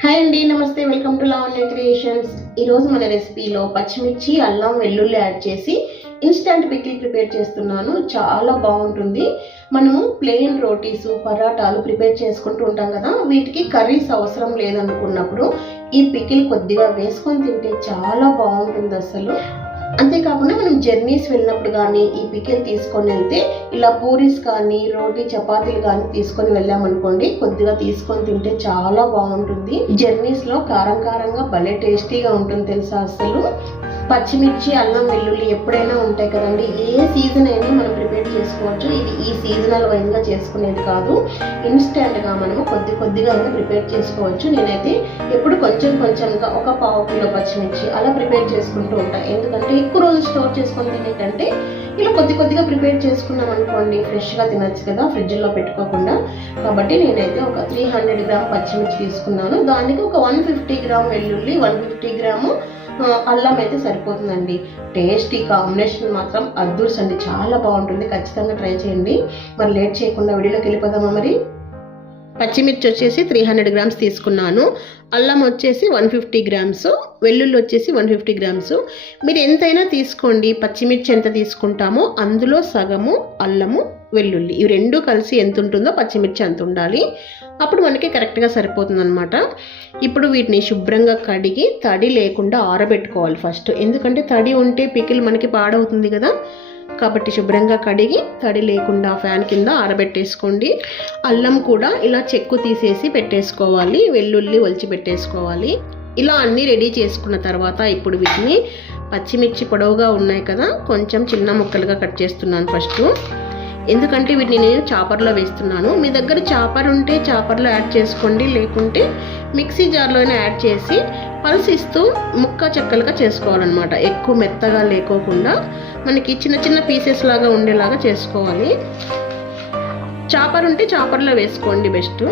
Hi అండి నమస్తే welcome to Lavanya creations. ఈరోజు మన రెసిపీలో పచ్చిమిర్చి అల్లం వెల్లుల్లి యాడ్ చేసి ఇన్స్టంట్ పికిల్ ప్రిపేర్ చేస్తున్నాను. చాలా బాగుంటుంది. మనము ప్లెయిన్ రోటీస్ పరాటాలు ప్రిపేర్ చేసుకుంటూ ఉంటాం కదా వీటికి కర్రీస్ అవసరం లేదనుకున్నప్పుడు ఈ పికిల్ కొద్దిగా వేసుకొని తింటే చాలా బాగుంటుంది అసలు. అంతేకాకుండా మనం జర్నీస్ వెళ్ళినప్పుడు కానీ ఈ పికిల్ తీసుకొని వెళ్తే ఇలా పూరీస్ కానీ రోటీ చపాతీలు కానీ తీసుకొని వెళ్ళామనుకోండి కొద్దిగా తీసుకొని తింటే చాలా బాగుంటుంది. జర్నీస్లో కారం కారంగా భలే టేస్టీగా ఉంటుంది తెలుసా అసలు? పచ్చిమిర్చి అల్లం వెల్లుల్లి ఎప్పుడైనా ఉంటాయి కదండి. ఏ సీజన్ అయినా మనం ప్రిపేర్ చేసుకోవచ్చు. ఇది ఈ సీజనల్ వైజ్గా చేసుకునేది కాదు. ఇన్స్టెంట్గా మనము కొద్ది కొద్దిగా అయినా ప్రిపేర్ చేసుకోవచ్చు. నేనైతే ఎప్పుడు కొంచెం కొంచెంగా ఒక పావు కిలో పచ్చిమిర్చి అలా ప్రిపేర్ చేసుకుంటూ ఉంటాను ఎందుకంటే ఎక్కువ రోజులు స్టోర్ చేసుకుని తినేటంటే ఇలా కొద్ది కొద్దిగా ప్రిపేర్ చేసుకున్నాం అనుకోండి ఫ్రెష్గా తినచ్చు కదా ఫ్రిడ్జ్లో పెట్టుకోకుండా. కాబట్టి నేనైతే ఒక త్రీ హండ్రెడ్ గ్రామ్ పచ్చిమిర్చి తీసుకున్నాను. దానికి ఒక వన్ ఫిఫ్టీ గ్రామ్ వెల్లుల్లి వన్ ఫిఫ్టీ గ్రాము అల్లం అయితే సరిపోతుందండి. టేస్టీ కాంబినేషన్ మాత్రం అద్దుర్స్ అండి చాలా బాగుంటుంది. ఖచ్చితంగా ట్రై చేయండి. మరి లేట్ చేయకుండా వీడియోలోకి వెళ్ళిపోదామా మరి? పచ్చిమిర్చి వచ్చేసి త్రీ హండ్రెడ్ గ్రామ్స్ తీసుకున్నాను. అల్లం వచ్చేసి వన్ ఫిఫ్టీ గ్రామ్స్ వెల్లుల్లి వచ్చేసి వన్ ఫిఫ్టీ గ్రామ్స్ మీరు ఎంతైనా తీసుకోండి. పచ్చిమిర్చి ఎంత తీసుకుంటామో అందులో సగము అల్లము వెల్లుల్లి. ఇవి రెండు కలిసి ఎంత ఉంటుందో పచ్చిమిర్చి అంత ఉండాలి. అప్పుడు మనకి కరెక్ట్గా సరిపోతుంది అనమాట ఇప్పుడు వీటిని శుభ్రంగా కడిగి తడి లేకుండా ఆరబెట్టుకోవాలి ఫస్ట్ ఎందుకంటే తడి ఉంటే పికిల్ మనకి పాడవుతుంది కదా. కాబట్టి శుభ్రంగా కడిగి తడి లేకుండా ఫ్యాన్ కింద ఆరబెట్టేసుకోండి. అల్లం కూడా ఇలా చెక్కు తీసేసి పెట్టేసుకోవాలి. వెల్లుల్లి ఒలిచి పెట్టేసుకోవాలి. ఇలా అన్నీ రెడీ చేసుకున్న తర్వాత ఇప్పుడు వీటిని పచ్చిమిర్చి పొడవుగా ఉన్నాయి కదా కొంచెం చిన్న ముక్కలుగా కట్ చేస్తున్నాను ఫస్ట్. ఎందుకంటే వీటిని నేను చాపర్లో వేస్తున్నాను. మీ దగ్గర చాపర్ ఉంటే చాపర్లో యాడ్ చేసుకోండి. లేకుంటే మిక్సీ జార్లోనే యాడ్ చేసి పల్సిస్తూ ముక్క చెక్కలుగా చేసుకోవాలన్నమాట. ఎక్కువ మెత్తగా లేకోకుండా. మనకి చిన్న చిన్న పీసెస్ లాగా ఉండేలాగా చేసుకోవాలి. చాపర్ ఉంటే చాపర్లో వేసుకోండి బెస్ట్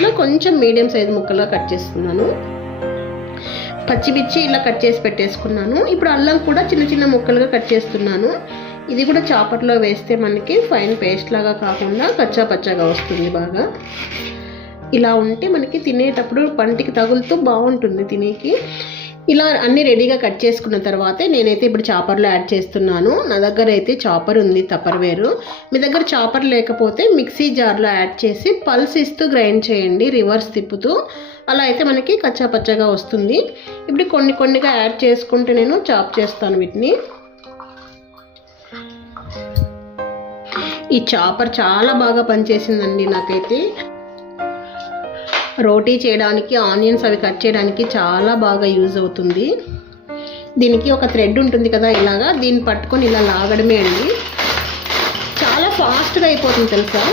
ఇలా కొంచెం మీడియం సైజ్ ముక్కలా కట్ చేస్తున్నాను. పచ్చిమిర్చి ఇలా కట్ చేసి పెట్టేసుకున్నాను. ఇప్పుడు అల్లం కూడా చిన్న చిన్న ముక్కలుగా కట్ చేస్తున్నాను. ఇది కూడా చాపర్లో వేస్తే మనకి ఫైన్ పేస్ట్ లాగా కాకుండా కచ్చా పచ్చగా వస్తుంది బాగా. ఇలా ఉంటే మనకి తినేటప్పుడు పంటికి తగులుతూ బాగుంటుంది తినేకి. ఇలా అన్ని రెడీగా కట్ చేసుకున్న తర్వాతే నేనైతే ఇప్పుడు చాపర్లో యాడ్ చేస్తున్నాను. నా దగ్గర అయితే చాపర్ ఉంది తపర్వేరు మీ దగ్గర చాపర్ లేకపోతే మిక్సీ జార్లో యాడ్ చేసి పల్స్ ఇస్తూ గ్రైండ్ చేయండి రివర్స్ తిప్పుతూ. అలా అయితే మనకి కచ్చా పచ్చగా వస్తుంది. ఇప్పుడు కొన్ని కొన్నిగా యాడ్ చేసుకుంటే నేను చాప్ చేస్తాను వీటిని. ఈ చాపర్ చాలా బాగా పనిచేసిందండి నాకైతే. రోటీ చేయడానికి ఆనియన్స్ అవి కట్ చేయడానికి చాలా బాగా యూజ్ అవుతుంది. దీనికి ఒక థ్రెడ్ ఉంటుంది కదా ఇలాగా దీన్ని పట్టుకొని ఇలా లాగడమే అండి. చాలా ఫాస్ట్గా అయిపోతుంది తెలుసా?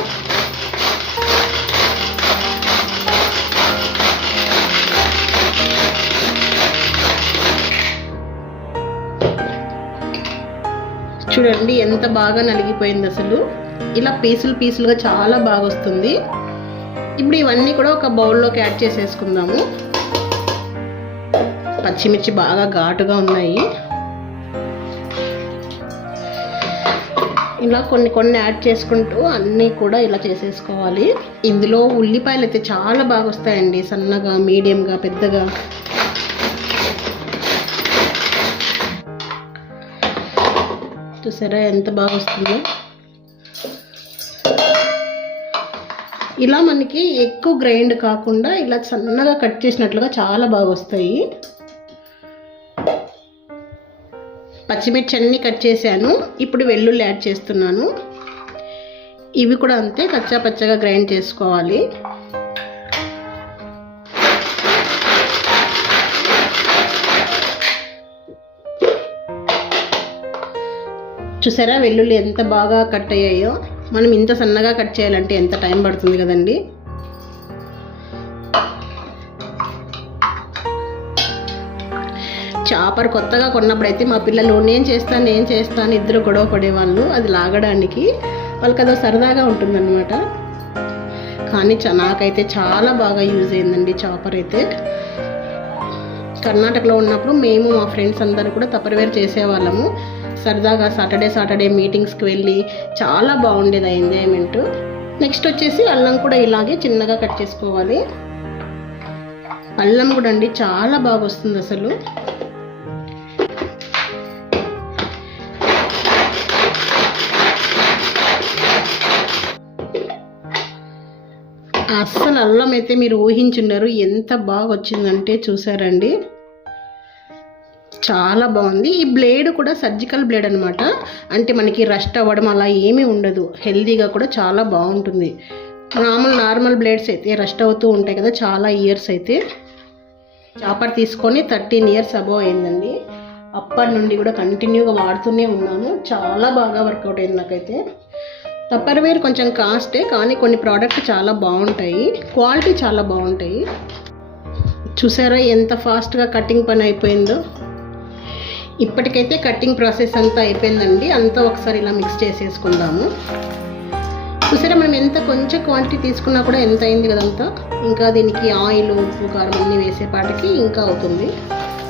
చూడండి ఎంత బాగా నలిగిపోయింది అసలు. ఇలా పీసులు పీసులుగా చాలా బాగా వస్తుంది. ఇప్పుడు ఇవన్నీ కూడా ఒక బౌల్లోకి యాడ్ చేసేసుకుందాము. పచ్చిమిర్చి బాగా ఘాటుగా ఉన్నాయి. ఇలా కొన్ని కొన్ని యాడ్ చేసుకుంటూ అన్నీ కూడా ఇలా చేసేసుకోవాలి. ఇందులో ఉల్లిపాయలు అయితే చాలా బాగా వస్తాయండి సన్నగా మీడియంగా పెద్దగా. చూసారా ఎంత బాగా వస్తుందో? ఇలా మనకి ఎక్కువ గ్రైండ్ కాకుండా ఇలా సన్నగా కట్ చేసినట్లుగా చాలా బాగా వస్తాయి. పచ్చిమిర్చి అన్నీ కట్ చేశాను. ఇప్పుడు వెల్లుల్లి యాడ్ చేస్తున్నాను. ఇవి కూడా అంతే కచ్చా పచ్చగా గ్రైండ్ చేసుకోవాలి. చూసారా వెల్లుల్లి ఎంత బాగా కట్ అయ్యాయో? మనం ఇంత సన్నగా కట్ చేయాలంటే ఎంత టైం పడుతుంది కదండి? చాపర్ కొత్తగా కొన్నప్పుడైతే మా పిల్లలు నేను చేస్తాను నేను చేస్తాను ఇద్దరు గొడవ పడేవాళ్ళు. అది లాగడానికి వాళ్ళకి అదో సరదాగా ఉంటుందన్నమాట. కానీ చ- నాకైతే చాలా బాగా యూజ్ అయిందండి చాపర్ అయితే. కర్ణాటకలో ఉన్నప్పుడు మేము మా ఫ్రెండ్స్ అందరూ కూడా తపరవేర్ చేసేవాళ్ళము. సరదాగా సాటర్డే సాటర్డే మీటింగ్స్కి వెళ్ళి చాలా బాగుండేది ఆ ఎంజాయ్మెంట్ నెక్స్ట్ వచ్చేసి అల్లం కూడా ఇలాగే చిన్నగా కట్ చేసుకోవాలి. అల్లం కూడా అండి చాలా బాగా వస్తుంది అసలు. అస్సలు అల్లం అయితే మీరు ఊహించున్నారు ఎంత బాగా వచ్చిందంటే చూసారండి. చాలా బాగుంది. ఈ బ్లేడ్ కూడా సర్జికల్ బ్లేడ్ అనమాట అంటే మనకి రస్ట్ అవ్వడం అలా ఏమీ ఉండదు. హెల్దీగా కూడా చాలా బాగుంటుంది. నార్మల్ నార్మల్ బ్లేడ్స్ అయితే రస్ట్ అవుతూ ఉంటాయి కదా చాలా ఇయర్స్ అయితే. చాపర్ తీసుకొని థర్టీన్ ఇయర్స్ అబోవ్ అయిందండి. అప్పటి నుండి కూడా కంటిన్యూగా వాడుతూనే ఉన్నాను. చాలా బాగా వర్కౌట్ అయింది నాకైతే. తప్పరవేర్ కొంచెం కాస్టే కానీ కొన్ని ప్రోడక్ట్ చాలా బాగుంటాయి. క్వాలిటీ చాలా బాగుంటాయి. చూసారా ఎంత ఫాస్ట్గా కటింగ్ పని అయిపోయిందో. ఇప్పటికైతే కటింగ్ ప్రాసెస్ అంతా అయిపోయిందండి. అంతా ఒకసారి ఇలా మిక్స్ చేసేసుకుందాము. చూసారా మనం ఎంత కొంచెం క్వాంటిటీ తీసుకున్నా కూడా ఎంత అయింది కదంతా? ఇంకా దీనికి ఆయిల్ ఉప్పు కారం అన్నీ వేసేపాటికి ఇంకా అవుతుంది.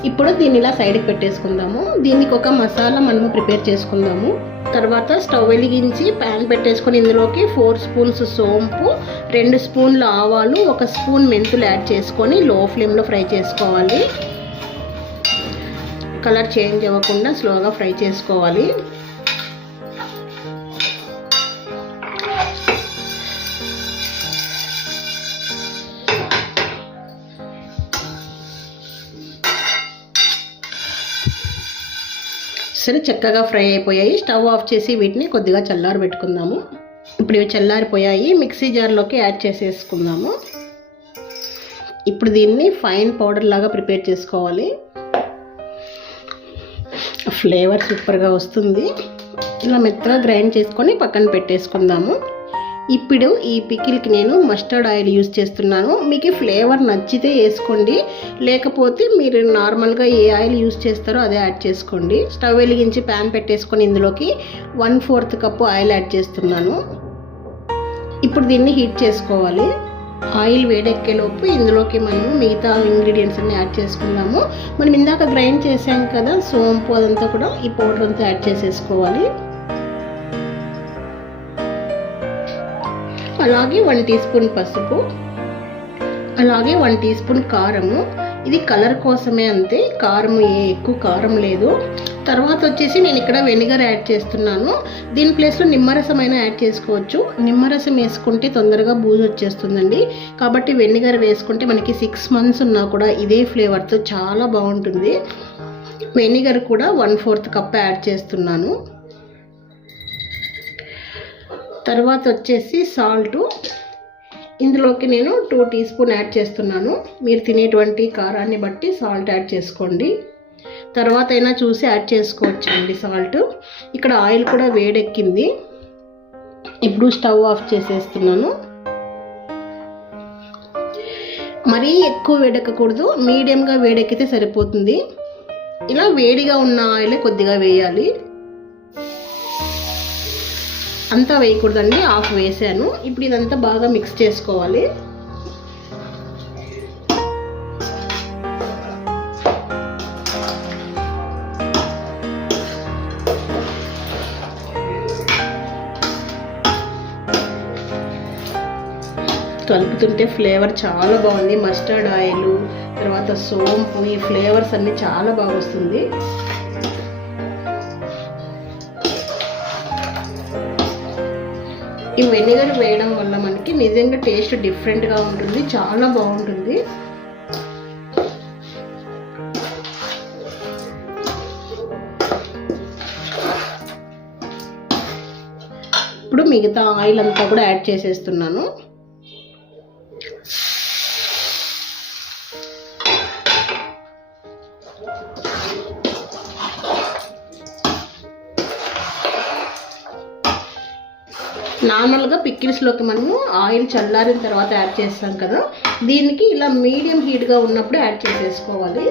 ఇప్పుడు దీన్ని ఇలా సైడ్కి పెట్టేసుకుందాము. దీనికి ఒక మసాలా మనము ప్రిపేర్ చేసుకుందాము. తర్వాత స్టవ్ వెలిగించి ప్యాన్ పెట్టేసుకొని ఇందులోకి ఫోర్ స్పూన్స్ సోంపు రెండు స్పూన్లు ఆవాలు ఒక స్పూన్ మెంతులు యాడ్ చేసుకొని లో ఫ్లేమ్లో ఫ్రై చేసుకోవాలి. కలర్ చేంజ్ అవ్వకుండా స్లోగా ఫ్రై చేసుకోవాలి. సరే చక్కగా ఫ్రై అయిపోయాయి. స్టవ్ ఆఫ్ చేసి వీటిని కొద్దిగా చల్లారి పెట్టుకుందాము. ఇప్పుడు ఇవి చల్లారిపోయాయి. మిక్సీ జార్లోకి యాడ్ చేసేసుకుందాము. ఇప్పుడు దీన్ని ఫైన్ పౌడర్ లాగా ప్రిపేర్ చేసుకోవాలి. ఫ్లేవర్ సూపర్గా వస్తుంది. ఇలా మెత్తగా గ్రైండ్ చేసుకొని పక్కన పెట్టేసుకుందాము. ఇప్పుడు ఈ పికిల్కి నేను మస్టర్డ్ ఆయిల్ యూస్ చేస్తున్నాను. మీకు ఫ్లేవర్ నచ్చితే వేసుకోండి. లేకపోతే మీరు నార్మల్గా ఏ ఆయిల్ యూస్ చేస్తారో అదే యాడ్ చేసుకోండి. స్టవ్ వెలిగించి ప్యాన్ పెట్టేసుకొని ఇందులోకి one fourth cup oil add చేస్తున్నాను. ఇప్పుడు దీన్ని హీట్ చేసుకోవాలి. ఆయిల్ వేడెక్కేలోపు ఇందులోకి మనం మిగతా ఇంగ్రీడియంట్స్ అన్ని యాడ్ చేసుకుందాము. మనం ఇందాక గ్రైండ్ చేసాం కదా సోంపు అదంతా కూడా ఈ పౌడర్ అంతా యాడ్ చేసేసుకోవాలి. అలాగే వన్ టీ స్పూన్ పసుపు. అలాగే వన్ టీ స్పూన్ కారము. ఇది కలర్ కోసమే అంతే కారం ఎక్కువ కారం లేదు. తర్వాత వచ్చేసి నేను ఇక్కడ వెనిగర్ యాడ్ చేస్తున్నాను. దీని ప్లేస్లో నిమ్మరసం అయినా యాడ్ చేసుకోవచ్చు. నిమ్మరసం వేసుకుంటే తొందరగా బూజు వచ్చేస్తుందండి. కాబట్టి వెనిగర్ వేసుకుంటే మనకి సిక్స్ మంత్స్ ఉన్నా కూడా ఇదే ఫ్లేవర్తో చాలా బాగుంటుంది. వెనిగర్ కూడా వన్ ఫోర్త్ కప్ యాడ్ చేస్తున్నాను. తర్వాత వచ్చేసి సాల్టు ఇందులోకి నేను టూ టీ స్పూన్ యాడ్ చేస్తున్నాను. మీరు తినేటువంటి కారాన్ని బట్టి సాల్ట్ యాడ్ చేసుకోండి. తర్వాత అయినా చూసి యాడ్ చేసుకోవచ్చు అండి సాల్ట్ ఇక్కడ ఆయిల్ కూడా వేడెక్కింది. ఇప్పుడు స్టవ్ ఆఫ్ చేసేస్తున్నాను. మరీ ఎక్కువ వేడెక్కకూడదు. మీడియంగా వేడెక్కితే సరిపోతుంది. ఇలా వేడిగా ఉన్న ఆయిల్ కొద్దిగా వేయాలి. అంతా వేయకూడదండి. ఆఫ్ వేసాను. ఇప్పుడు ఇదంతా బాగా మిక్స్ చేసుకోవాలి. కలుపుతుంటే ఫ్లేవర్ చాలా బాగుంది. మస్టర్డ్ ఆయిల్ తర్వాత సోంపు ఈ ఫ్లేవర్స్ అన్నీ చాలా బాగా వస్తుంది. ఈ వెనిగర్ వేయడం వల్ల మనకి నిజంగా టేస్ట్ డిఫరెంట్గా ఉంటుంది. చాలా బాగుంటుంది. ఇప్పుడు మిగతా ఆయిల్ అంతా కూడా యాడ్ చేసేస్తున్నాను. నార్మల్గా పిక్కిల్స్లోకి మనము ఆయిల్ చల్లారిన తర్వాత యాడ్ చేస్తాం కదా. దీనికి ఇలా మీడియం హీట్గా ఉన్నప్పుడు యాడ్ చేసేసుకోవాలి.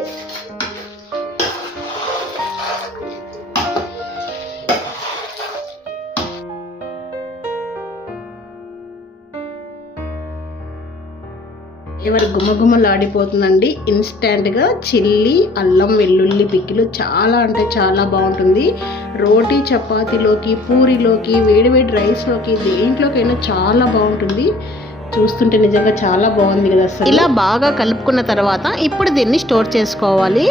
ఎవరు గుమగుమలాడిపోతుందండి. ఇన్స్టెంట్గా చిల్లీ అల్లం వెల్లుల్లి పిక్కిలు చాలా అంటే చాలా బాగుంటుంది. రోటీ చపాతీలోకి పూరిలోకి వేడివేడి రైస్లోకి దేంట్లోకైనా చాలా బాగుంటుంది. చూస్తుంటే నిజంగా చాలా బాగుంది కదా అసలు. ఇలా బాగా కలుపుకున్న తర్వాత ఇప్పుడు దీన్ని స్టోర్ చేసుకోవాలి.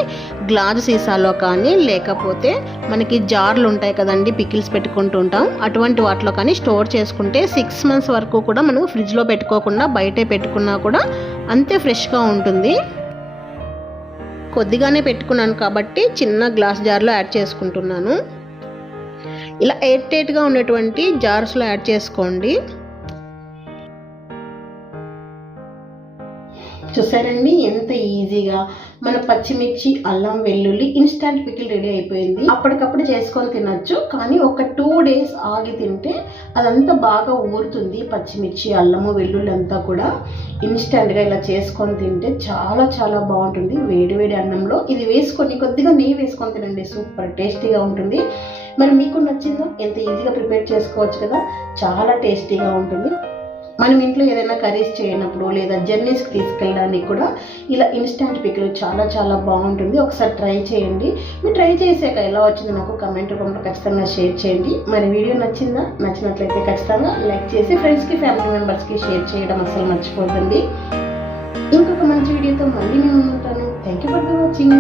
గ్లాస్ సీసాలో కానీ లేకపోతే మనకి జార్లు ఉంటాయి కదండి పికిల్స్ పెట్టుకుంటూ ఉంటాం. అటువంటి వాటిలో కానీ స్టోర్ చేసుకుంటే సిక్స్ మంత్స్ వరకు కూడా మనం ఫ్రిడ్జ్లో పెట్టుకోకుండా బయటే పెట్టుకున్నా కూడా అంతే ఫ్రెష్గా ఉంటుంది. కొద్దిగానే పెట్టుకున్నాను కాబట్టి చిన్న గ్లాస్ జార్లో యాడ్ చేసుకుంటున్నాను. ఇలా ఎయిట్ ఉండేటువంటి ఉన్నటువంటి జార్స్లో యాడ్ చేసుకోండి. చూసారండి ఎంత ఈజీగా మన పచ్చిమిర్చి అల్లం వెల్లుల్లి ఇన్స్టాంట్ పికిల్ రెడీ అయిపోయింది. అప్పటికప్పుడు చేసుకొని తినచ్చు కానీ ఒక టూ డేస్ ఆగి తింటే అదంతా బాగా ఊరుతుంది. పచ్చిమిర్చి అల్లము వెల్లుల్లి అంతా కూడా ఇన్స్టాంట్గా ఇలా చేసుకొని తింటే చాలా చాలా బాగుంటుంది. వేడి వేడి అన్నంలో ఇది వేసుకొని కొద్దిగా నెయ్యి వేసుకొని తినండి. సూపర్ టేస్టీగా ఉంటుంది. మరి మీకు నచ్చిందో ఎంత ఈజీగా ప్రిపేర్ చేసుకోవచ్చు కదా చాలా టేస్టీగా ఉంటుంది. మనం ఇంట్లో ఏదైనా కర్రీస్ చేయనప్పుడు లేదా జర్నీస్కి తీసుకెళ్ళడానికి కూడా ఇలా ఇన్స్టాంట్ పిక్లు చాలా చాలా బాగుంటుంది. ఒకసారి ట్రై చేయండి. మీరు ట్రై చేసాక ఎలా వచ్చిందో నాకు కమెంట్ రూపంలో ఖచ్చితంగా షేర్ చేయండి. మరి వీడియో నచ్చిందా? నచ్చినట్లయితే ఖచ్చితంగా లైక్ చేసి ఫ్రెండ్స్కి ఫ్యామిలీ మెంబర్స్కి షేర్ చేయడం అసలు మర్చిపోకండి. ఇంకొక మంచి వీడియోతో మళ్ళీ నేను ఉంటాను. Thank you for watching